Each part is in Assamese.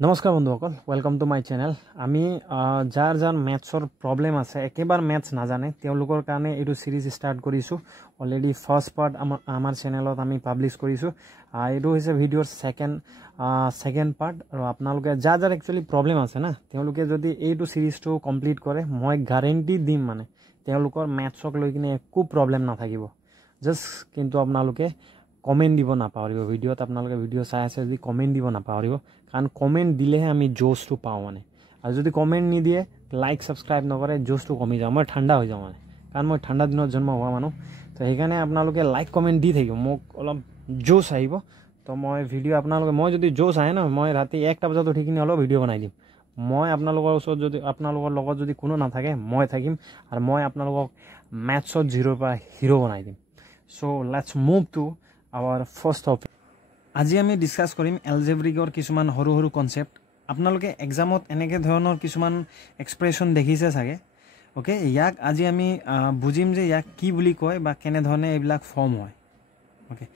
নমস্কাৰ বন্ধুসকল, ওয়েলকাম টু মাই চেনেল। আমি যাৰ মেথছৰ প্ৰব্লেম আছে, একেবাৰে মেথছ নাজানে, তেওঁলোকৰ কাৰণে এইটো সিৰিজ ষ্টাৰ্ট কৰিছোঁ। অলৰেডি ফাৰ্ষ্ট পাৰ্ট আমাৰ চেনেলত আমি পাব্লিছ কৰিছোঁ। এইটো হৈছে ভিডিঅ'ৰ ছেকেণ্ড পাৰ্ট। আৰু আপোনালোকে যাৰ একচুৱেলি প্ৰব্লেম আছে না, তেওঁলোকে যদি এইটো সিৰিজটো কমপ্লিট কৰে, মই গ্যাৰেণ্টি দিম মানে তেওঁলোকৰ মেথছক লৈ কিনে একো প্ৰব্লেম নাথাকিব। জাষ্ট কিন্তু আপোনালোকে কমেণ্ট দিব নাপাহৰিব। ভিডিঅ'ত আপোনালোকে ভিডিঅ' চাই আছে যদি কমেণ্ট দিব নাপাহৰিব, কাৰণ কমেণ্ট দিলেহে আমি জোচটো পাওঁ মানে। আৰু যদি কমেণ্ট নিদিয়ে, লাইক ছাবস্ক্ৰাইব নকৰে, জোচটো কমি যাওঁ, মই ঠাণ্ডা হৈ যাওঁ মানে। কাৰণ মই ঠাণ্ডা দিনত জন্ম হোৱা মানুহ, তো সেইকাৰণে আপোনালোকে লাইক কমেণ্ট দি থাকিব, মোক অলপ জোচ আহিব। তো মই ভিডিঅ' মই যদি জোচ আহে ন, মই ৰাতি 1টা বজাত উঠি কিনে অলপ ভিডিঅ' বনাই দিম। মই আপোনালোকৰ ওচৰত আপোনালোকৰ লগত যদি কোনো নাথাকে, মই থাকিম আৰু মই আপোনালোকক মেথছত 0ৰ পৰা হিৰো বনাই দিম। So' let's move to our first topic. আজি আমি ডিছকাছ কৰিম এলজেব্ৰিকৰ কিছুমান সৰু সৰু কনচেপ্ট। আপোনালোকে এক্সামত এনেকৈ ধৰণৰ কিছুমান এক্সপ্ৰেশ্যন দেখিছে চাগে। অ'কে, ইয়াক আজি আমি বুজিম যে ইয়াক কি বুলি কয় বা কেনেধৰণে এইবিলাক ফৰ্ম হয়। অ'কে,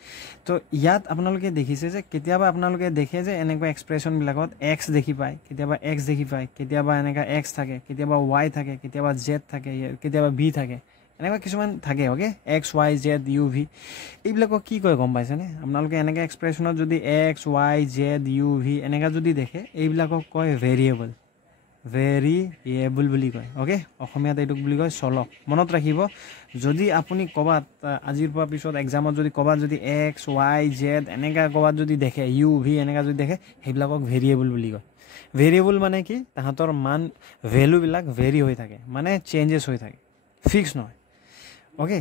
তো ইয়াত আপোনালোকে দেখিছে যে কেতিয়াবা আপোনালোকে দেখে যে এনেকুৱা এক্সপ্ৰেশ্যনবিলাকত এক্স দেখি পায়, কেতিয়াবা এক্স দেখি পায়, কেতিয়াবা এনেকুৱা এক্স থাকে, কেতিয়াবা ৱাই থাকে, কেতিয়াবা জেড থাকে, কেতিয়াবা বি থাকে, এনেকুৱা কিছুমান থাকে। Okay, X Y Z U V, এইবিলাকক কি কয় গম পাইছেনে? আপোনালোকে এনেকৈ এক্সপ্ৰেশ্যনত যদি X Y Z U V এনেকুৱা যদি দেখে, এইবিলাকক কয় ভেৰিয়েবল বুলি কয়। অ'কে, অসমীয়াত এইটোক বুলি কয় চলক। মনত ৰাখিব, যদি আপুনি ক'ৰবাত আজিৰ পৰা পিছত এক্সামত যদি ক'ৰবাত যদি এক্স ৱাই জেড এনেকুৱা ক'ৰবাত যদি দেখে, ইউ ভি এনেকুৱা যদি দেখে, সেইবিলাকক ভেৰিয়েবল বুলি কয়। ভেৰিয়েবল মানে কি? তাহাঁতৰ মান ভেলুবিলাক ভেৰি হৈ থাকে, মানে চেঞ্জেছ হৈ থাকে, ফিক্স নহয়। অ'কে,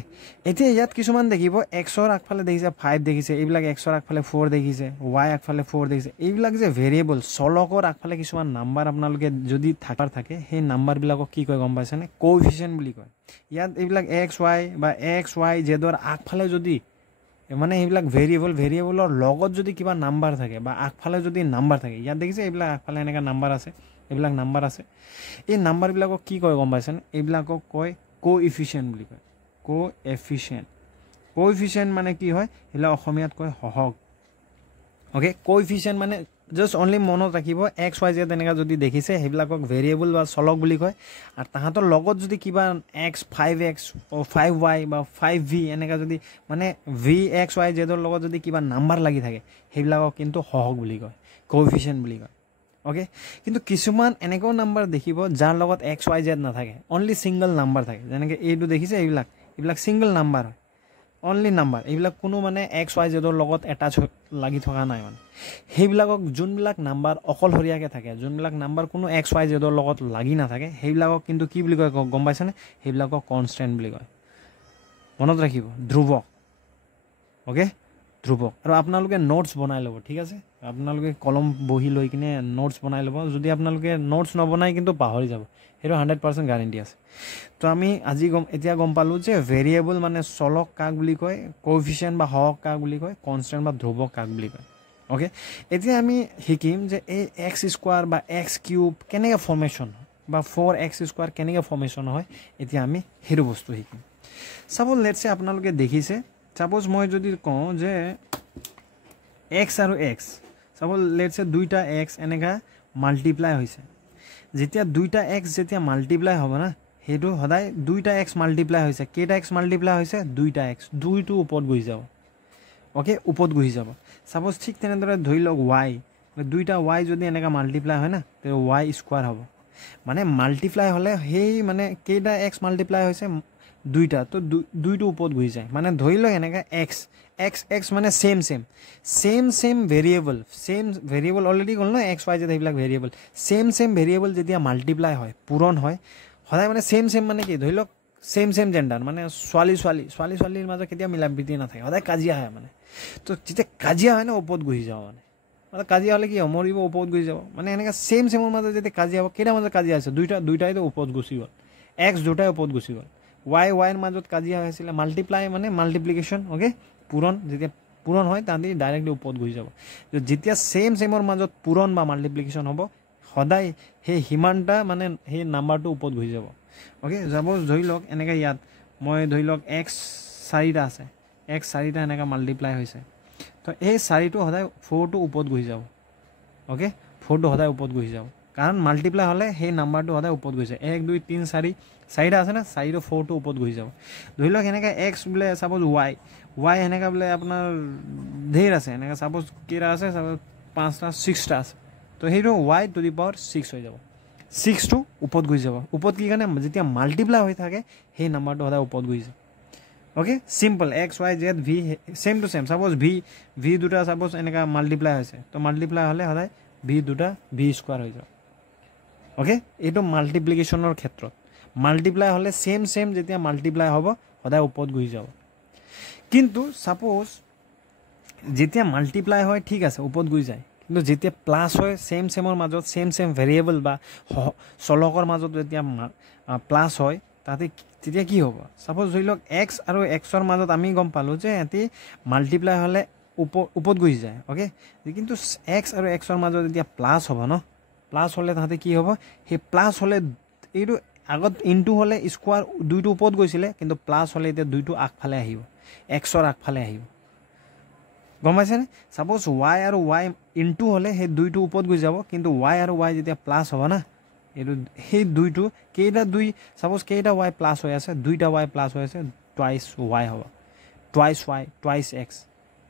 এতিয়া ইয়াত কিছুমান দেখিব এক্সৰ আগফালে দেখিছে 5 দেখিছে, এইবিলাক এক্সৰ আগফালে 4 দেখিছে, ৱাই আগফালে 4 দেখিছে। এইবিলাক যে ভেৰিয়েবল, চলকৰ আগফালে কিছুমান নাম্বাৰ আপোনালোকে যদি থাকে, সেই নাম্বাৰবিলাকক কি কয় গম পাইছেনে? কোএফিচিয়েণ্ট বুলি কয়। ইয়াত এইবিলাক এক্স ৱাই জেডৰ আগফালে যদি মানে এইবিলাক ভেৰিয়েবলৰ লগত যদি কিবা নাম্বাৰ থাকে বা আগফালে যদি নাম্বাৰ থাকে, ইয়াত দেখিছে এইবিলাক আগফালে এনেকুৱা নাম্বাৰ আছে, এইবিলাক নাম্বাৰ আছে। এই নাম্বাৰবিলাকক কি কয় গম পাইছেনে? এইবিলাকক কয় কোএফিচিয়েণ্ট বুলি কয়। কোএফিচিয়েণ্ট মানে কি হয়? এইবিলাক অসমীয়াত কয় সহগ। অ'কে, কোএফিচিয়েণ্ট মানে জাষ্ট অনলি মনত ৰাখিব, এক্স ৱাই জেড এনেকুৱা যদি দেখিছে, সেইবিলাকক ভেৰিয়েবল বা চলক বুলি কয়। আৰু তাহাঁতৰ লগত যদি কিবা এক্স 5x 5y বা 5v এনেকুৱা যদি মানে ভি এক্স ৱাই জেডৰ লগত যদি কিবা নাম্বাৰ লাগি থাকে, সেইবিলাকক কিন্তু সহগ বুলি কয়, কোএফিচিয়েণ্ট বুলি কয়। অ'কে, কিন্তু কিছুমান এনেকুৱাও নাম্বাৰ দেখিব যাৰ লগত এক্স ৱাই জেড নাথাকে, অনলি ছিংগল নাম্বাৰ থাকে। যেনেকৈ এইটো দেখিছে, এইবিলাক ছিংগল নাম্বাৰ হয়, অনলি নাম্বাৰ। এইবিলাক কোনো মানে এক্স ৱাই জেডৰ লগত এটাচ লাগি থকা নাই মানে। সেইবিলাকক যোনবিলাক নাম্বাৰ অকলশৰীয়াকৈ থাকে, যোনবিলাক নাম্বাৰ কোনো এক্স ৱাই জেডৰ লগত লাগি নাথাকে, সেইবিলাকক কিন্তু কি বুলি কয় গম পাইছেনে? সেইবিলাকক কনষ্টেণ্ট বুলি কয়। মনত ৰাখিব, ধ্ৰুৱক। অ'কে, ধ্ৰুৱক। আৰু আপোনালোকে নোটছ বনাই ল'ব, ঠিক আছে? আপোনালোকে কলম বহি লৈ কিনে নোটছ বনাই ল'ব। যদি আপোনালোকে নোটছ নবনাই কিন্তু পাহৰি যাব, সেইটো 100% গ্যাৰেণ্টি আছে। তো আমি আজি এতিয়া গম পালোঁ যে ভেৰিয়েবল মানে চলক কাক বুলি কয়, কোএফিচিয়েণ্ট বা সহগ কাক বুলি কয়, কনষ্টেণ্ট বা ধ্ৰুৱক কাক বুলি কয়। অ'কে, এতিয়া আমি শিকিম যে এই এক্স স্কোৱাৰ বা এক্স কিউব কেনেকৈ ফৰ্মেশ্যন হয়, বা 4x স্কোৱাৰ কেনেকৈ ফৰ্মেশ্যন হয়, এতিয়া আমি সেইটো বস্তু শিকিম। চাপ'জ লেটছে আপোনালোকে দেখিছে, চাপ'জ মই যদি কওঁ যে এক্স আৰু এক্স, চাপ'জ লেটছে দুইটা এক্স এনেকুৱা মাল্টিপ্লাই হৈছে। যেতিয়া দুইটা এক্স যেতিয়া মাল্টিপ্লাই হ'ব না, সেইটো সদায় দুইটা এক্স মাল্টিপ্লাই হৈছে। কেইটা এক্স মাল্টিপ্লাই হৈছে? দুইটা এক্স, দুইটো ওপৰত গুচি যাব। অ'কে, ওপৰত গুচি যাব। চাপ'জ ঠিক তেনেদৰে ধৰি লওক ৱাই, দুইটা ৱাই যদি এনেকুৱা মাল্টিপ্লাই হয় না, তে ৱাই স্কোৱাৰ হ'ব। মানে মাল্টিপ্লাই হ'লে সেই মানে কেইটা এক্স মাল্টিপ্লাই হৈছে? দুইটা, তো দুইটো ওপৰত গুচি যায়। মানে ধৰি লওক এনেকৈ এক্স মানে চেম ভেৰিয়েবল অলৰেডি গ'ল ন, এক্স ৱাই জেড সেইবিলাক ভেৰিয়েবল। চেম ভেৰিয়েবল যেতিয়া মাল্টিপ্লাই হয়, পূৰণ হয়, সদায় মানে চেম মানে কি? ধৰি লওক চেম জেণ্ডাৰ, মানে ছোৱালীৰ মাজত কেতিয়াও মিলা প্ৰীতি নাথাকে, সদায় কাজিয়া হয় মানে। তো যেতিয়া কাজিয়া হয় ন, ওপৰত গুচি যাব মানে কাজিয়া হ'লে কি হ'ব? মৰিব, ওপৰত গুচি যাব। মানে এনেকৈ চেমৰ মাজত যেতিয়া কাজিয়া হ'ব, কেইটাৰ মাজত কাজিয়া হৈছে? দুইটাইতো ওপৰত গুচি গ'ল। এক্স দুটাই ওপৰত গুচি গ'ল। ৱাইৰ মাজত কাজিয়া হৈছিলে, মাল্টিপ্লাই মানে মাল্টিপ্লিকেশ্যন। অ'কে, পূৰণ, যেতিয়া পূৰণ হয় তাহাঁতি ডাইৰেক্টলি ওপৰত গুচি যাব। যেতিয়া চেমৰ মাজত পূৰণ বা মাল্টিপ্লিকেশ্যন হ'ব, সদায় সেই সিমানটা মানে সেই নাম্বাৰটো ওপৰত গুচি যাব। অ'কে, চাপ'জ ধৰি লওক এনেকৈ ইয়াত মই ধৰি লওক এক্স 4টা আছে, এক্স 4টা এনেকৈ মাল্টিপ্লাই হৈছে, তো এই 4টো সদায় 4টো ওপৰত গুচি যাব। অ'কে, 4টো সদায় ওপৰত গুচি যাব কাৰণ মাল্টিপ্লাই হ'লে সেই নাম্বাৰটো সদায় ওপৰত গৈছে 1 2 3 4 4টা আছে না 4 4টো ওপৰত গুচি যাব ধৰি লওক এনেকৈ x বোলে সাপোজ y এনেকৈ বোলে আপোনাৰ ধেৰ আছে এনেকৈ সাপোজ কেইটা আছে সাপোজ 5টা 6টা আছে তো সেইটো y টু দি পাৱাৰ 6 হৈ যাব 6টো ওপৰত গুচি যাব ওপৰত কি কাৰণে যেতিয়া মাল্টিপ্লাই হৈ থাকে সেই নাম্বাৰটো সদায় ওপৰত গুচি যাব okay simple x y z v same to same suppose v দুটা সাপোজ এনেকা মাল্টিপ্লাই হৈছে তো মাল্টিপ্লাই হলে সদায় v দুটা v স্কয়াৰ হৈ যাব ওকে এটো মাল্টিপ্লিকেশনৰ ক্ষেত্ৰত মাল্টিপ্লাই হলে সেম যেতিয়া মাল্টিপ্লাই হ'ব সদায় ওপৰত গুচি যাব কিন্তু সাপোজ যেতিয়া মাল্টিপ্লাই হয় ঠিক আছে ওপৰত গুচি যায় কিন্তু যেতিয়া প্লাস হয় সেমৰ মাজত সেম ভেৰিয়েবল বা চলকৰ মাজত যেতিয়া প্লাস হয় তাতে তেতিয়া কি হ'ব সাপোজ ধৰি লওক x আৰু x ৰ মাজত আমি গম পালো যে এতি মাল্টিপ্লাই হলে ওপৰত গুচি যায় ওকে কিন্তু x আৰু x ৰ মাজত যেতিয়া প্লাস হ'ব ন প্লাস হলে তাতে কি হ'ব হে প্লাস হলে এইটো আগত ইনটু হলে স্কয়াৰ দুইটো ওপৰত গৈছিলে কিন্তু প্লাস হলে এতিয়া দুইটো আগফালে আহিব x ৰ আগফালে আহিব গম পাইছে নে সাপোজ y আৰু y ইনটু হলে হে দুইটো ওপৰত গৈ যাব কিন্তু y আৰু y যেতিয়া প্লাস হ'ব না এটো হে দুইটো কেইটা দুই সাপোজ কেইটা y প্লাস হৈ আছে দুইটা y প্লাস হৈ আছে টুৱাইস y হ'ব টুৱাইস y টুৱাইস x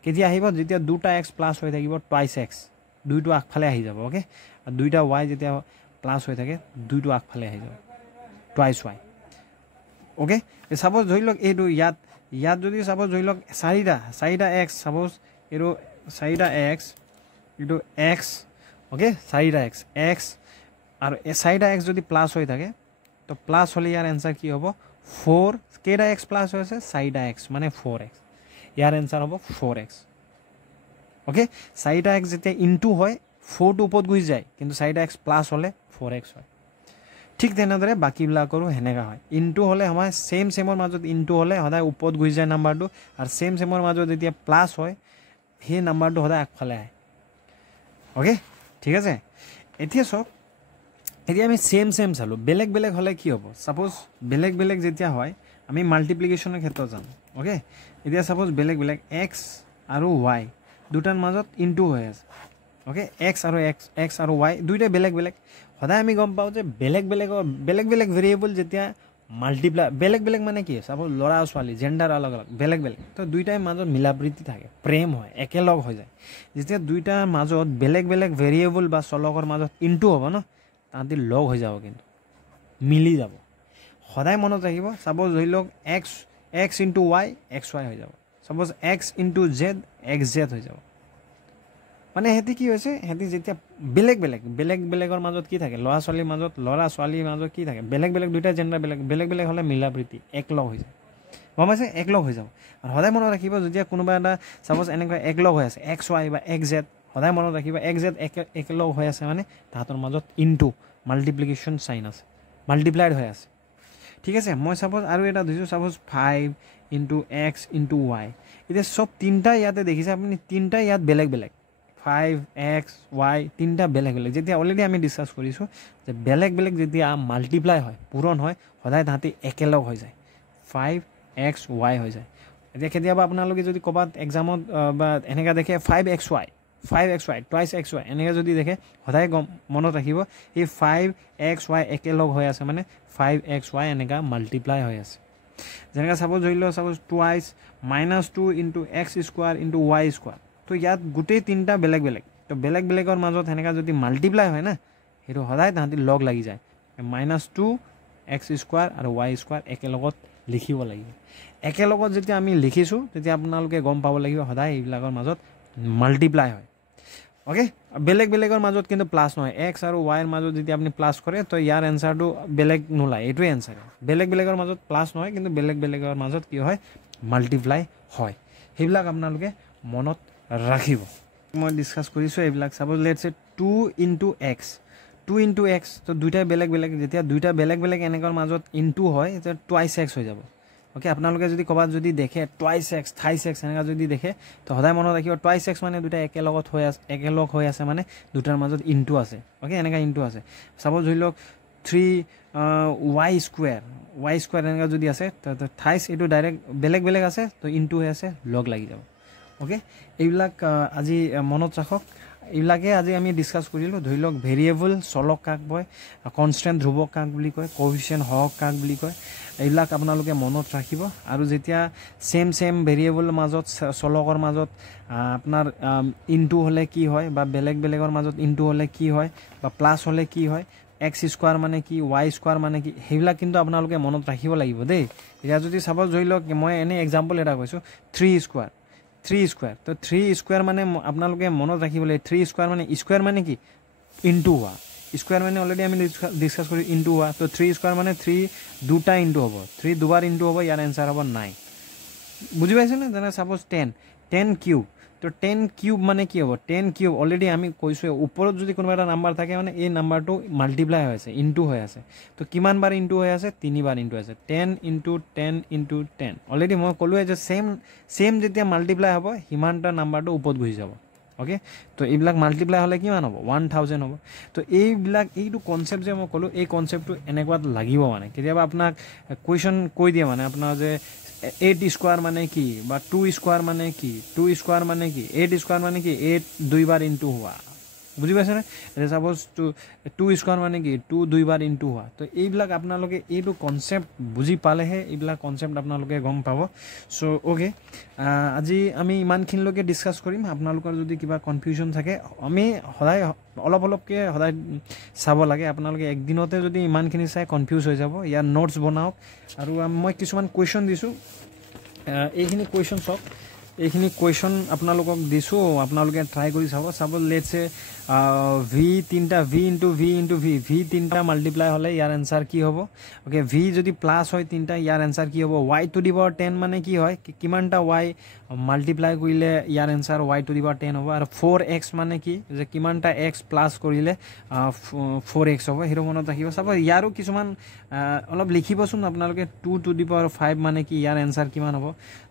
কেতিয়া আহিব যেতিয়া দুটা x প্লাস হৈ থাকিব টুৱাইস x দুইটো আগফালে আহি যাব ওকে আৰু দুইটা y যেতিয়া প্লাস হৈ থাকে দুইটো আগফালে আহি যাব টুৱাইস y ওকে সাপোজ ধৰি লওক এইটো ইয়াত যদি সাপোজ ধৰি লওক চাৰিটা x সাপোজ এটো চাৰিটা x এটো x ওকে চাৰিটা x আৰু এই চাৰিটা x যদি প্লাস হৈ থাকে তো প্লাস হলে ইয়াৰ आंसर কি হ'ব 4 কেইটা x প্লাস হৈছে চাৰিটা x মানে 4x ইয়াৰ आंसर হ'ব 4x ওকে চাৰিটা x যেতিয়া ইনটু হয় 4 টো ওপৰত গুচি যায় কিন্তু চাৰিটা x প্লাস হলে 4x হয় ঠিক তেনেদৰে বাকিবিলাকৰো হেনেকা হয় ইনটু হলে আমাৰ সেমৰ মাজত ইনটু হলে সদায় ওপৰত গুচি যায় নাম্বাৰটো আৰু সেমৰ মাজত যেতিয়া প্লাস হয় সেই নাম্বাৰটো সদায় আগফালে আহে ওকে ঠিক আছে এতিয়া সব এতিয়া আমি সেম চালো বেলেগ হলে কি হ'ব সাপোজ বেলেগ যেতিয়া হয় আমি মাল্টিপ্লিকেশনৰ ক্ষেত্ৰত যাম ওকে এতিয়া সাপোজ বেলেগ x আৰু y দুটাৰ মাজত ইনটু হৈ আছে ওকে x আৰু y দুইটা বেলেগ সদায় আমি গম পাও যে বেলেগ ভেৰিয়েবল যেতিয়া মাল্টিপ্লাই বেলেগ মানে কি সাপোজ লৰা ছোৱালী জেন্ডাৰ अलग বেলেগ তো দুইটাৰ মাজত মিলাপ্ৰীতি থাকে প্ৰেম হয় একেলগ হৈ যায় যেতিয়া দুইটাৰ মাজত বেলেগ ভেৰিয়েবল বা চলকৰ মাজত ইনটু হ'ব ন তাঁতি লগ হৈ যাব কিন্তু মিলি যাব সদায় মনত ৰাখিব সাপোজ ধৰি লওক x into y xy হৈ যাব suppose x into z xz হৈ যাব মানে হেতি কি হৈছে হেতি যেতিয়া বেলেগৰ মাজত কি থাকে লৰা ছোৱালীৰ মাজত কি থাকে বেলেগ দুইটা জেন্ডাৰ বেলেগ হলে মিলাপ্ৰীতি একলগ হৈ যায় গম পাইছে একলগ হৈ যাব আৰু সদায় মনত ৰাখিব যেতিয়া কোনোবা এটা সাপোজ এনেকৈ একলগ হৈ আছে xy বা xz সদায় মনত ৰাখিব xz একলগ হৈ আছে মানে তাহাতৰ মাজত ইনটু মাল্টিপ্লিকেশন সাইন আছে মাল্টিপ্লাইড হৈ আছে ঠিক আছে মই সাপোজ আৰু এটা দিছো suppose 5 into x into y এটা সব তিনটা ইয়াতে দেখিছে আপুনি তিনটা ইয়াত বেলেগ 5x y তিনটা বেলেগ যেতিয়া অলৰেডি আমি ডিসকাস কৰিছো যে বেলেগ যেতিয়া মাল্টিপ্লাই হয় পূৰণ হয় সদায় তাহাঁতি একেলগ হৈ যায় 5x y হৈ যায় এতিয়া কেতিয়াবা আপোনালোকে যদি কবাত এক্সামত বা এনেকা দেখে 5xy টুৱাইস xy এনেকা যদি দেখে সদায় মনত ৰাখিব এই 5xy একেলগ হৈ আছে মানে 5xy এনেকা মাল্টিপ্লাই হৈ আছে যেনেকা সাপোজ ধৰি লও suppose twice -2 into x square into y square তো ইয়াত গুটেই তিনটা বেলেগ তো বেলেগৰ মাজত এনেকা যদি মাল্টিপ্লাই হয় না হেটো সদায় তাহাঁতি লগ লাগি যায় -2 x square আৰু y square একেলগত লিখিব লাগিব একেলগত যেতিয়া আমি লিখিছো তেতিয়া আপোনালোকে গম পাব লাগিব সদায় এইবিলাকৰ মাজত মাল্টিপ্লাই হয় ওকে বেলেগৰ মাজত কিন্তু প্লাস নহয় x আৰু y ৰ মাজত যদি আপুনি প্লাস কৰে তো ইয়াৰ आंसरটো বেলেগ নোলায় এটোই आंसर বেলেগৰ মাজত প্লাস নহয় কিন্তু বেলেগৰ মাজত কি হয় মাল্টিপ্লাই হয় হেবিলাক আপোনালোকে মনত ৰাখিব মই ডিসকাস কৰিছো এইবিলাক suppose let's say 2 into x তো দুইটা বেলেগ যেতিয়া দুইটা বেলেগ এনেকৰ মাজত ইনটু হয় এটা টুৱাইস x হৈ যাব ওকে আপোনালোকে যদি কবাত যদি দেখে টুৱাইস x থাইস x এনেকা যদি দেখে তো সদায় মনত ৰাখিব টুৱাইস x মানে দুইটা একেলগ হৈ আছে মানে দুটাৰ মাজত ইনটু আছে ওকে এনেকা ইনটু আছে সাপোজ ধৰি লওক 3 y square এনেকা যদি আছে তো থাইস এটো ডাইৰেক্ট বেলেগ আছে তো ইনটু হৈ আছে লগ লাগি যাব ওকে এইবিলাক আজি মনত ৰাখক এইবিলাকে আজি আমি ডিছকাছ কৰিলোঁ ধৰি লওক ভেৰিয়েবল চলক কাক কয় কনষ্টেণ্ট ধ্ৰুৱক কাক বুলি কয় কোএফিচিয়েণ্ট হওক কাক বুলি কয় এইবিলাক আপোনালোকে মনত ৰাখিব আৰু যেতিয়া সেম ভেৰিয়েবল মাজত চলকৰ মাজত আপোনাৰ ইনটু হ'লে কি হয় বা বেলেগৰ মাজত ইনটু হ'লে কি হয় বা প্লাছ হ'লে কি হয় এক্স স্কোৱাৰ মানে কি ৱাই স্কোৱাৰ মানে কি সেইবিলাক কিন্তু আপোনালোকে মনত ৰাখিব লাগিব দেই এতিয়া যদি চাপ'জ ধৰি লওক মই এনে এক্সাম্পল এটা কৈছোঁ 3 স্কোৱাৰ তো 3 স্কোৱাৰ মানে আপোনালোকে মনত ৰাখিব লাগিব 3 স্কোৱাৰ মানে স্কোৱাৰ মানে কি ইনটু হোৱা স্কোৱাৰ মানে অলৰেডি আমি ডিছকাছ কৰি ইনটু হোৱা তো 3 স্কোৱাৰ মানে 3 দুটা ইনটু হ'ব 3 দুবাৰ ইনটু হ'ব ইয়াৰ এনচাৰ হ'ব 9 বুজি পাইছেনে যেনে চাপ'জ 10 কিউব তো 10 কিউব মানে কি হ'ব 10 কিউব অলৰেডি আমি কৈছোঁ ওপৰত যদি কোনোবা এটা নাম্বাৰ থাকে মানে এই নাম্বাৰটো মাল্টিপ্লাই হৈ আছে ইনটু হৈ আছে তো কিমান বাৰ ইনটু হৈ আছে 3 বাৰ ইনটু আছে 10 ইনটু 10 অলৰেডি মই ক'লোৱে যে সেম যেতিয়া মাল্টিপ্লাই হ'ব সিমানটা নাম্বাৰটো ওপৰত গুচি যাব ওকে তো এইবিলাক মাল্টিপ্লাই হ'লে কিমান হ'ব 1000 হ'ব তো এইটো কনচেপ্ট যে মই ক'লোঁ এই কনচেপ্টটো এনেকুৱাত লাগিব মানে কেতিয়াবা আপোনাক কুৱেশ্যন কৈ দিয়ে মানে আপোনাৰ যে 8 স্কোৱাৰ মানে কি বা 2 স্কোৱাৰ মানে কি 2 স্কোৱাৰ মানে কি 8 স্কোৱাৰ মানে কি 8 দুইবাৰ ইনটু হোৱা বুজি পাইছেনে এতিয়া চাপ'জ 2 স্কোৱাৰ মানে কি 2 দুইবাৰ ইনটু হোৱা তো এইবিলাক আপোনালোকে এইটো কনচেপ্ট বুজি পালেহে এইবিলাক কনচেপ্ট আপোনালোকে গম পাব চ' অ'কে আজি আমি ইমানখিনিলৈকে ডিছকাছ কৰিম আপোনালোকৰ যদি কিবা কনফিউজন থাকে আমি সদায় অলপকৈ সদায় চাব লাগে আপোনালোকে একদিনতে যদি ইমানখিনি চাই কনফিউজ হৈ যাব ইয়াৰ নোটছ বনাওক আৰু মই কিছুমান কুৱেশ্যন দিছোঁ এইখিনি কুৱেশ্যন চাওক এইখিনি কুৱেশ্যন আপোনালোকক দিছোঁ আপোনালোকে ট্ৰাই কৰি চাব লেটছে ভি তিনিটা ভি ইনটু ভি তিনিটা মাল্টিপ্লাই হ'লে ইয়াৰ এনচাৰ কি হ'ব অ'কে ভি যদি প্লাছ হয় তিনিটা ইয়াৰ এনচাৰ কি হ'ব ৱাই টু দি পাৱাৰ 10 মানে কি হয় কিমানটা ৱাই মাল্টিপ্লাই কৰিলে ইয়াৰ answer Y to the power 10 হ'ব আৰু 4x মানে কি যে কিমানটা এক্স প্লাছ কৰিলে 4x হ'ব সেইটো মনত ৰাখিব চাব ইয়াৰো কিছুমান অলপ লিখিবচোন আপোনালোকে 2 টু দি পাৱাৰ 5 মানে কি ইয়াৰ এনচাৰ কিমান হ'ব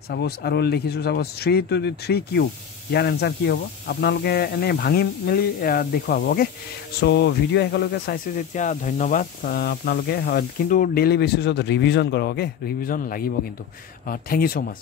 চাপ'জ আৰু লিখিছোঁ চাপ'জ 3 কিউব ইয়াৰ এনচাৰ কি হ'ব আপোনালোকে এনেই ভাঙি মেলি দেখুৱাব অ'কে চ' ভিডিঅ' শেষলৈকে চাইছে যেতিয়া ধন্যবাদ আপোনালোকে কিন্তু ডেইলি বেচিছত ৰিভিজন কৰক অ'কে ৰিভিজন লাগিব কিন্তু থেংক ইউ ছ' মাছ